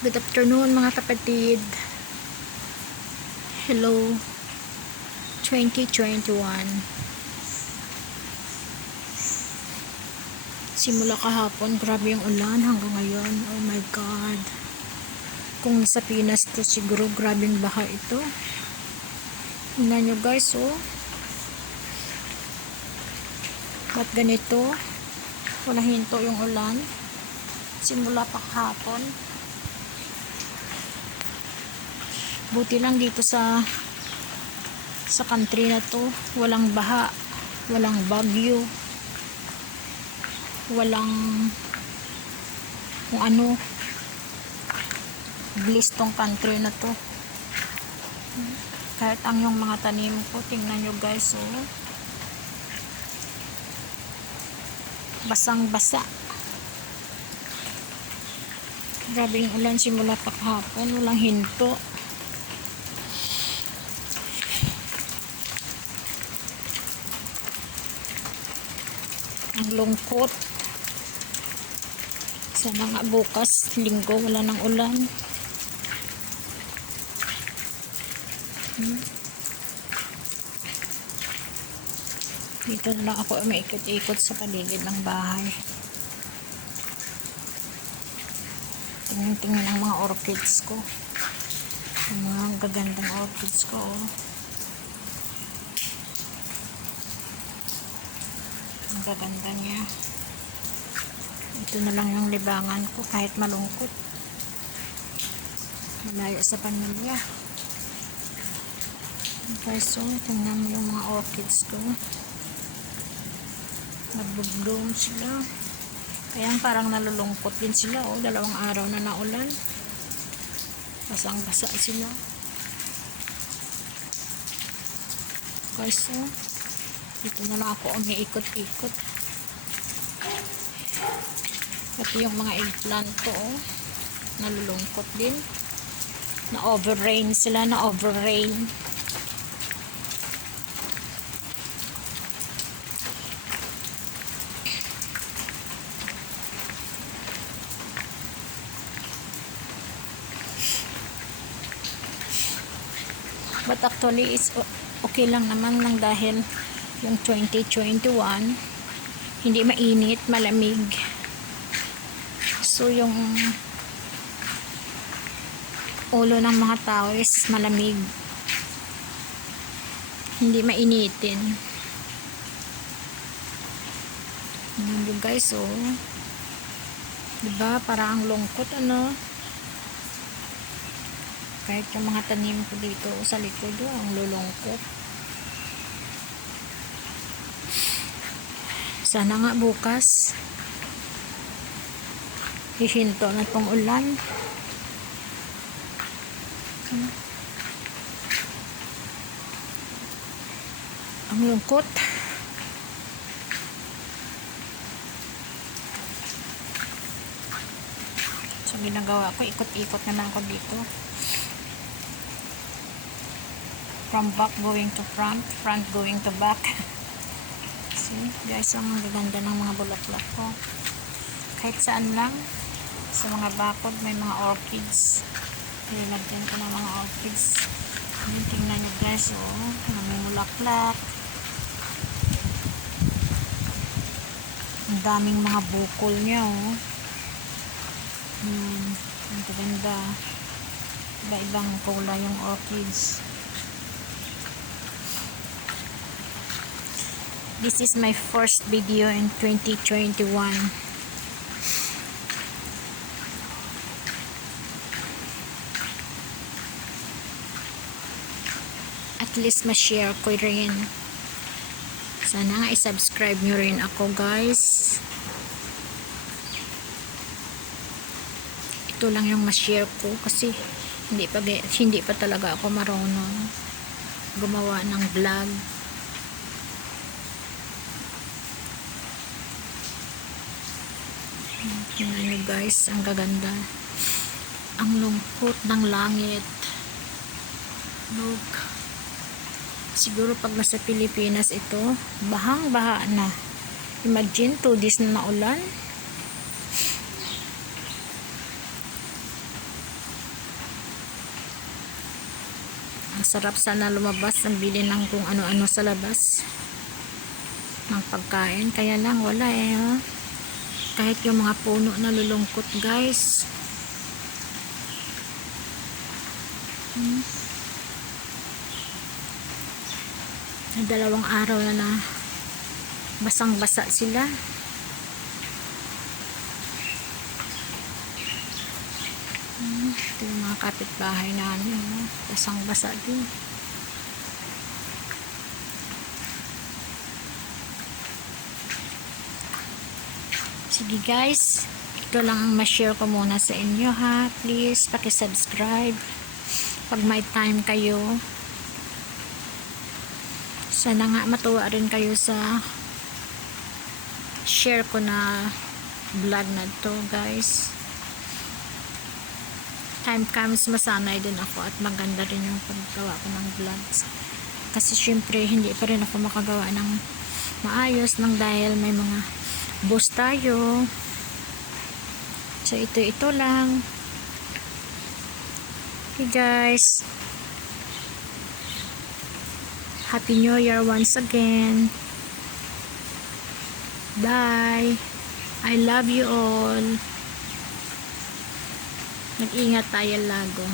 Good afternoon mga kapatid. Hello 2021. Simula kahapon, grabe yung ulan hanggang ngayon. Oh my God. Kung sa Pinas to siguro grabing baha ito. Tingnan nyo guys, oh. Ba't ganito? Wala hinto yung ulan. Simula pa kahapon. Buti lang dito sa country na to, walang baha, walang bagyo, walang kung ano. Bliss tong country na to. Kahit ang yung mga tanim ko, tingnan nyo guys, oh. Basang basa. Grabe yung ulan simula pa kahapon, walang hinto. Ang lungkot. Sana nga bukas linggo wala nang ulan. Dito na lang ako maikot-ikot sa paligid ng bahay. Tingin-tingin ang mga orchids ko. Ang mga gagandang orchids ko, oh. Ang gaganda niya. Ito na lang yung libangan ko kahit malungkot. Malayo sa pamilya. Okay, so tingnan mo yung mga orchids ko. Nag-bloom sila. Kaya parang nalulungkot din sila, oh. 2 araw na naulan. Basang-basa sila. Okay, so dito na lang ako umiikot-ikot. Pati yung mga eggplant ko, oh, nalulungkot din. Na-overrain sila, na-overrain. But actually, it's okay lang naman lang dahil yung 2021 hindi mainit, malamig. So yung ulo ng mga tao is malamig, hindi mainitin. Yun guys, oh. Diba? Para ang lungkot, ano? Kahit yung mga tanim ko dito sa likod, oh, ang lulungkot. Sana nga bukas hihinto na tong ulan. Ang lungkot. So ginagawa ko, ikot-ikot na lang ako dito. From back going to front, front going to back. See guys, ang gaganda ng mga bulaklak ko. Kahit saan lang, sa mga bakod may mga orchids. Nilagyan ko ng mga orchids. Tingnan nyo guys, oh, may bulaklak. Ang daming mga bukol niya, oh. Ang gaganda. Iba-ibang kulay yung orchids. This is my first video in 2021. At least ma-share ko rin. Sana nga i-subscribe nyo rin ako guys. Ito lang yung ma-share ko kasi hindi pa talaga ako marunong gumawa ng vlog. Tingnan nyo guys, ang gaganda. Ang lungkot ng langit. Look. Siguro pag nasa Pilipinas ito, bahang-baha na. Imagine, 2 days na naulan. Masarap sana lumabas ang bili ng kung ano-ano sa labas ng pagkain. Kaya lang wala eh. Oh. Kahit yung mga puno nalulungkot guys. Dalawang araw na basang-basa sila. Ito yung mga kapitbahay namin. Oh. Basang-basa din. Sige guys, ito lang ang ma-share ko muna sa inyo ha. Please, paki-subscribe pag may time kayo. Sana nga matuwa rin kayo sa share ko na vlog na to guys. Time comes masanay din ako at maganda rin yung paggawa ko ng vlogs. Kasi syempre hindi pa rin ako makagawa ng maayos nang dahil may mga boss tayo. So ito lang. Okay guys. Happy New Year once again. Bye. I love you all. Mag-ingat tayo lago.